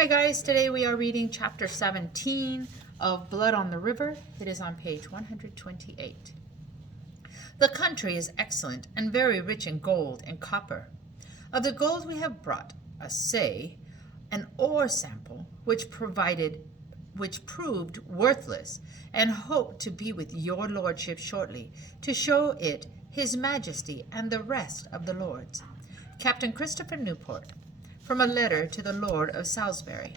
Hi guys, today we are reading chapter 17 of Blood on the River. It is on page 128. The country is excellent and very rich in gold and copper. Of the gold we have brought, an ore sample which proved worthless, and hope to be with your lordship shortly, to show it his majesty and the rest of the lords. Captain Christopher Newport. From a letter to the Lord of Salisbury.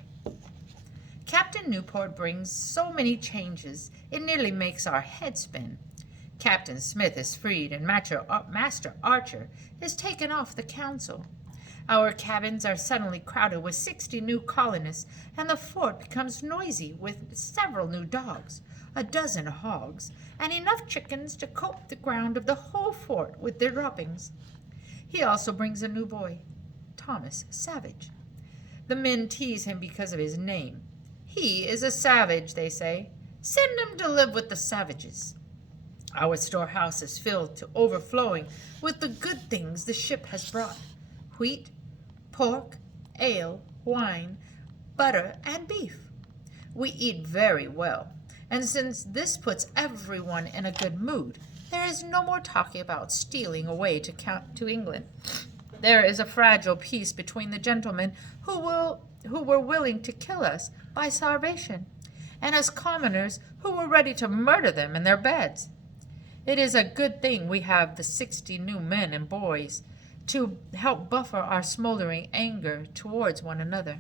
Captain Newport brings so many changes, it nearly makes our head spin. Captain Smith is freed, and Master Archer is taken off the council. Our cabins are suddenly crowded with 60 new colonists, and the fort becomes noisy with several new dogs, a dozen hogs, and enough chickens to coat the ground of the whole fort with their droppings. He also brings a new boy, Thomas Savage. The men tease him because of his name. He is a savage, they say. Send him to live with the savages. Our storehouse is filled to overflowing with the good things the ship has brought: wheat, pork, ale, wine, butter, and beef. We eat very well, and since this puts everyone in a good mood, there is no more talking about stealing away to England. There is a fragile peace between the gentlemen who were willing to kill us by starvation, and us commoners who were ready to murder them in their beds. It is a good thing we have the 60 new men and boys to help buffer our smoldering anger towards one another.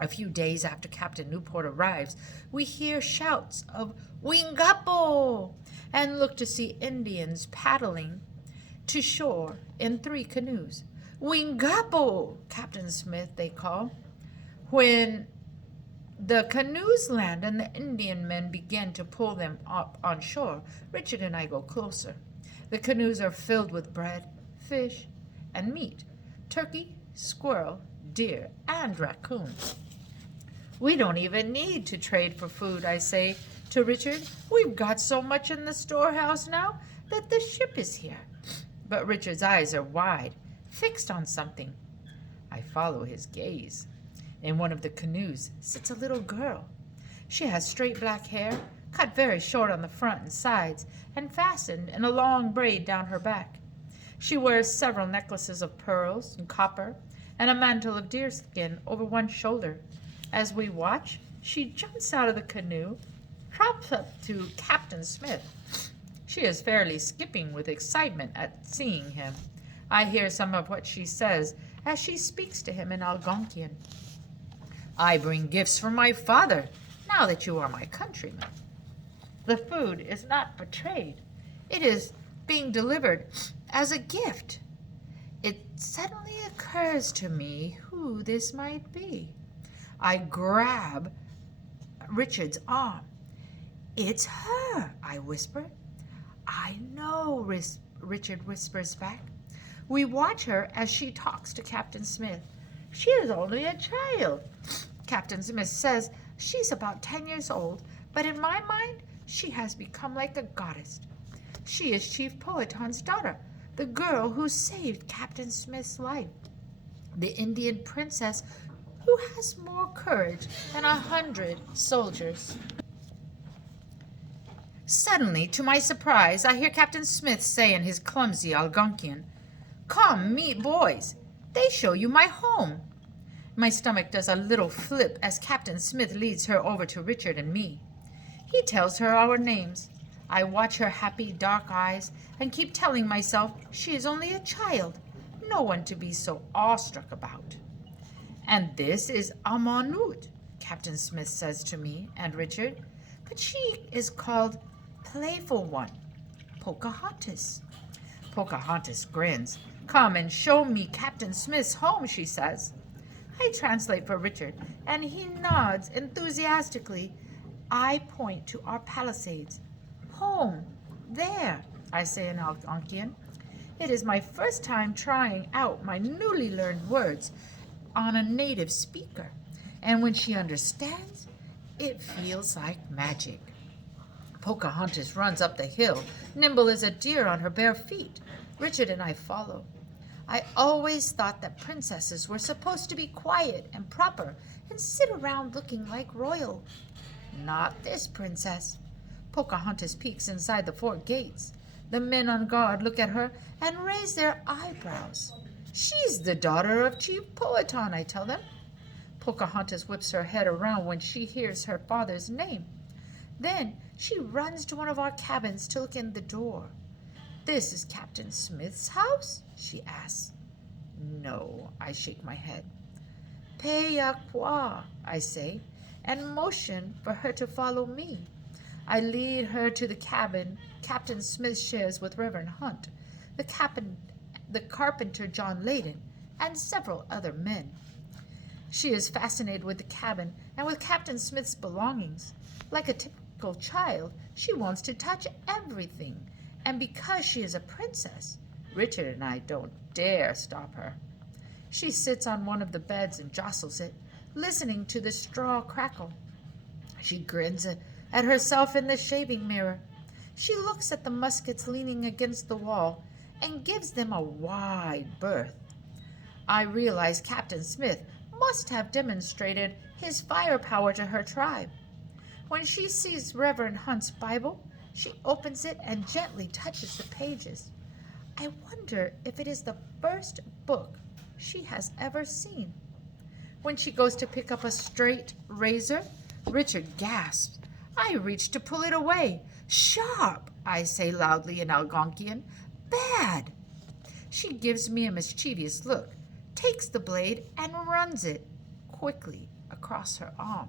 A few days after Captain Newport arrives, we hear shouts of "Wingapo!" and look to see Indians paddling to shore in 3 canoes. "Wingapo!" Captain Smith they call. When the canoes land and the Indian men begin to pull them up on shore, Richard and I go closer. The canoes are filled with bread, fish, and meat: turkey, squirrel, deer, and raccoon. We don't even need to trade for food, I say to Richard. We've got so much in the storehouse now that the ship is here. But Richard's eyes are wide, fixed on something. I follow his gaze. In one of the canoes sits a little girl. She has straight black hair, cut very short on the front and sides, and fastened in a long braid down her back. She wears several necklaces of pearls and copper, and a mantle of deerskin over one shoulder. As we watch, she jumps out of the canoe, trots up to Captain Smith. She is fairly skipping with excitement at seeing him. I hear some of what she says as she speaks to him in Algonquian. "I bring gifts from my father, now that you are my countryman." The food is not betrayed. It is being delivered as a gift. It suddenly occurs to me who this might be. I grab Richard's arm. "It's her," I whisper. "I know," Richard whispers back. We watch her as she talks to Captain Smith. She is only a child. Captain Smith says she's about 10 years old, but in my mind, she has become like a goddess. She is Chief Powhatan's daughter, the girl who saved Captain Smith's life, the Indian princess who has more courage than 100 soldiers. Suddenly, to my surprise, I hear Captain Smith say in his clumsy Algonquian, "Come, meet boys. They show you my home." My stomach does a little flip as Captain Smith leads her over to Richard and me. He tells her our names. I watch her happy dark eyes and keep telling myself she is only a child, no one to be so awestruck about. "And this is Amonut," Captain Smith says to me and Richard, "but she is called Playful One, Pocahontas." Pocahontas grins. "Come and show me Captain Smith's home," she says. I translate for Richard, and he nods enthusiastically. I point to our palisades. "Home, there," I say in Algonquian. It is my first time trying out my newly learned words on a native speaker, and when she understands, it feels like magic. Pocahontas runs up the hill, nimble as a deer on her bare feet. Richard and I follow. I always thought that princesses were supposed to be quiet and proper and sit around looking like royal. Not this princess. Pocahontas peeks inside the fort gates. The men on guard look at her and raise their eyebrows. She's the daughter of Chief Powhatan, I tell them. Pocahontas whips her head around when she hears her father's name. Then she runs to one of our cabins to look in the door. This is Captain Smith's house? She asks. No, I shake my head. Peyaqua, I say, and motion for her to follow me. I lead her to the cabin Captain Smith shares with Reverend Hunt, the carpenter John Layden, and several other men. She is fascinated with the cabin and with Captain Smith's belongings. Like a typical child, she wants to touch everything, and because she is a princess, Richard and I don't dare stop her. She sits on one of the beds and jostles it, listening to the straw crackle. She grins at herself in the shaving mirror. She looks at the muskets leaning against the wall and gives them a wide berth. I realize Captain Smith must have demonstrated his firepower to her tribe. When she sees Reverend Hunt's Bible, she opens it and gently touches the pages. I wonder if it is the first book she has ever seen. When she goes to pick up a straight razor, Richard gasps. I reach to pull it away. Sharp, I say loudly in Algonquian. Bad. She gives me a mischievous look, takes the blade, and runs it quickly across her arm.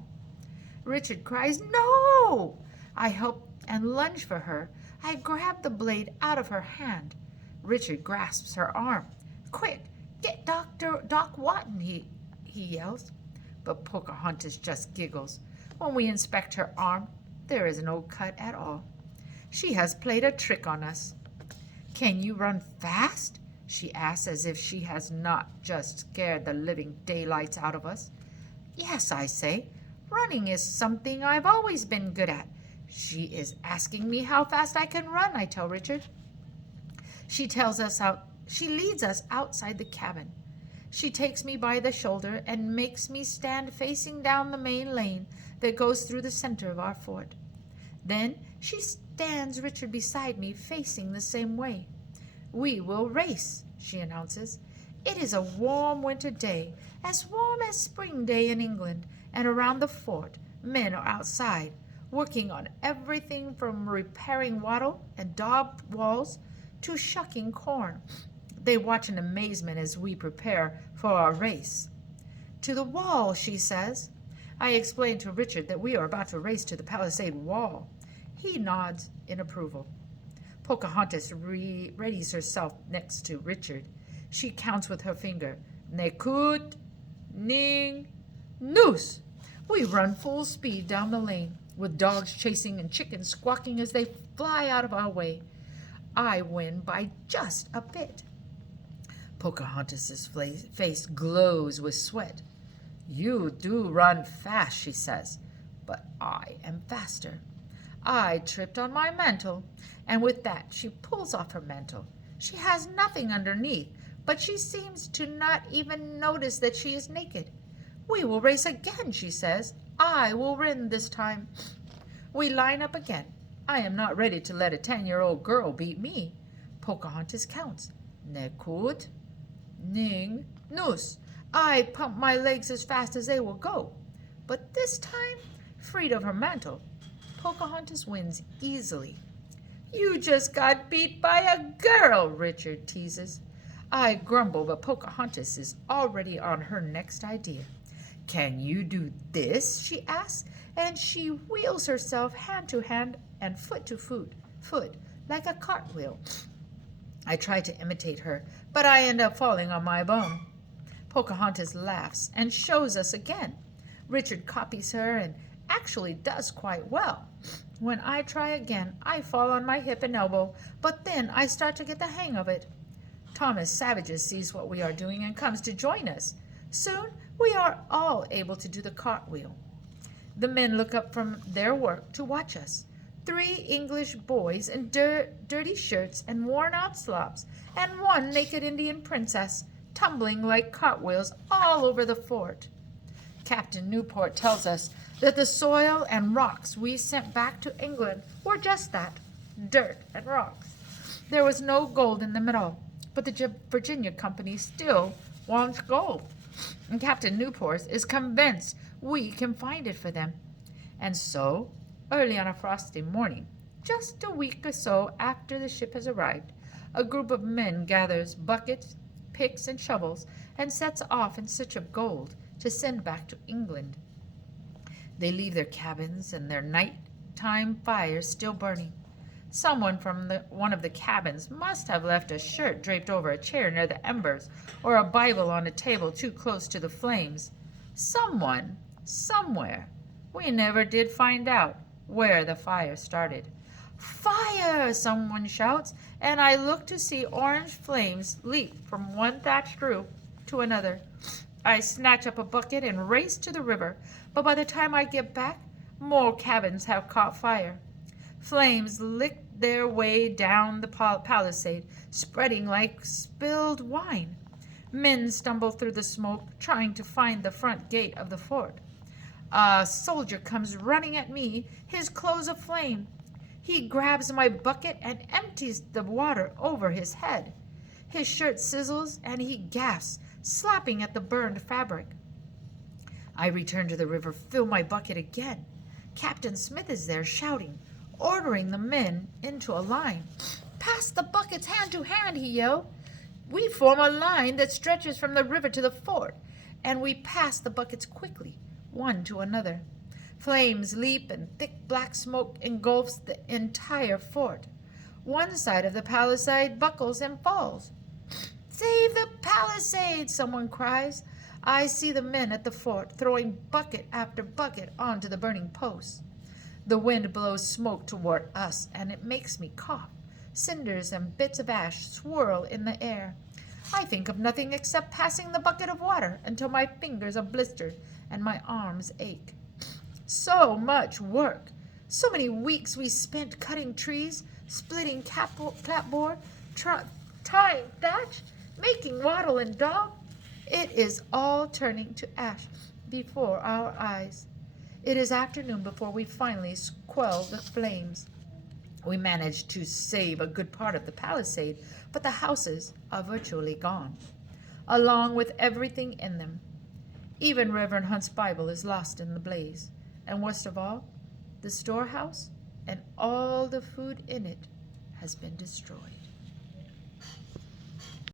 Richard cries, No! I help and lunge for her. I grab the blade out of her hand. Richard grasps her arm. Quick, get Doc Watton, he yells. But Pocahontas just giggles. When we inspect her arm, there is no cut at all. She has played a trick on us. Can you run fast? She asks as if she has not just scared the living daylights out of us. Yes, I say. Running is something I've always been good at. She is asking me how fast I can run, I tell Richard. She leads us outside the cabin. She takes me by the shoulder and makes me stand facing down the main lane that goes through the center of our fort. Then she stands Richard beside me facing the same way. We will race, she announces. It is a warm winter day, as warm as spring day in England, and around the fort, men are outside, working on everything from repairing wattle and daub walls to shucking corn. They watch in amazement as we prepare for our race. To the wall, she says. I explain to Richard that we are about to race to the palisade wall. He nods in approval. Pocahontas readies herself next to Richard. She counts with her finger. Nekut, Ning, Noose. We run full speed down the lane, with dogs chasing and chickens squawking as they fly out of our way. I win by just a bit. Pocahontas's face glows with sweat. You do run fast, she says, but I am faster. I tripped on my mantle, and with that she pulls off her mantle. She has nothing underneath, but she seems to not even notice that she is naked. We will race again, she says. I will win this time. We line up again. I am not ready to let a 10-year-old girl beat me. Pocahontas counts. Nekut, Ning, Noose. I pump my legs as fast as they will go. But this time, freed of her mantle, Pocahontas wins easily. You just got beat by a girl, Richard teases. I grumble, but Pocahontas is already on her next idea. Can you do this? She asks, and she wheels herself hand to hand and foot to foot, like a cartwheel. I try to imitate her, but I end up falling on my bum. Pocahontas laughs and shows us again. Richard copies her and actually does quite well. When I try again, I fall on my hip and elbow, but then I start to get the hang of it. Thomas Savages sees what we are doing and comes to join us. Soon, we are all able to do the cartwheel. The men look up from their work to watch us. 3 English boys in dirty shirts and worn-out slops, and 1 naked Indian princess, tumbling like cartwheels all over the fort. Captain Newport tells us that the soil and rocks we sent back to England were just that, dirt and rocks. There was no gold in them at all, but the Virginia Company still wants gold, and Captain Newport is convinced we can find it for them. And so, early on a frosty morning, just a week or so after the ship has arrived, a group of men gathers buckets, picks, and shovels and sets off in search of gold to send back to England. They leave their cabins and their nighttime fires still burning. Someone from one of the cabins must have left a shirt draped over a chair near the embers, or a Bible on a table too close to the flames. Someone, somewhere. We never did find out where the fire started. "Fire!" someone shouts, and I look to see orange flames leap from one thatched roof to another. I snatch up a bucket and race to the river, but by the time I get back, more cabins have caught fire. Flames lick their way down the palisade, spreading like spilled wine. Men stumble through the smoke, trying to find the front gate of the fort. A soldier comes running at me, his clothes aflame. He grabs my bucket and empties the water over his head. His shirt sizzles and he gasps, slapping at the burned fabric. I return to the river, fill my bucket again. Captain Smith is there shouting, ordering the men into a line. "Pass the buckets hand to hand," he yelled. We form a line that stretches from the river to the fort, and we pass the buckets quickly, one to another. Flames leap and thick black smoke engulfs the entire fort. One side of the palisade buckles and falls. "Save the palisade!" someone cries. I see the men at the fort throwing bucket after bucket onto the burning posts. The wind blows smoke toward us, and it makes me cough. Cinders and bits of ash swirl in the air. I think of nothing except passing the bucket of water until my fingers are blistered and my arms ache. So much work! So many weeks we spent cutting trees, splitting clapboard, tying thatch, making wattle and daub. It is all turning to ash before our eyes. It is afternoon before we finally quell the flames. We managed to save a good part of the palisade, but the houses are virtually gone, along with everything in them. Even Reverend Hunt's Bible is lost in the blaze, and worst of all, the storehouse and all the food in it has been destroyed.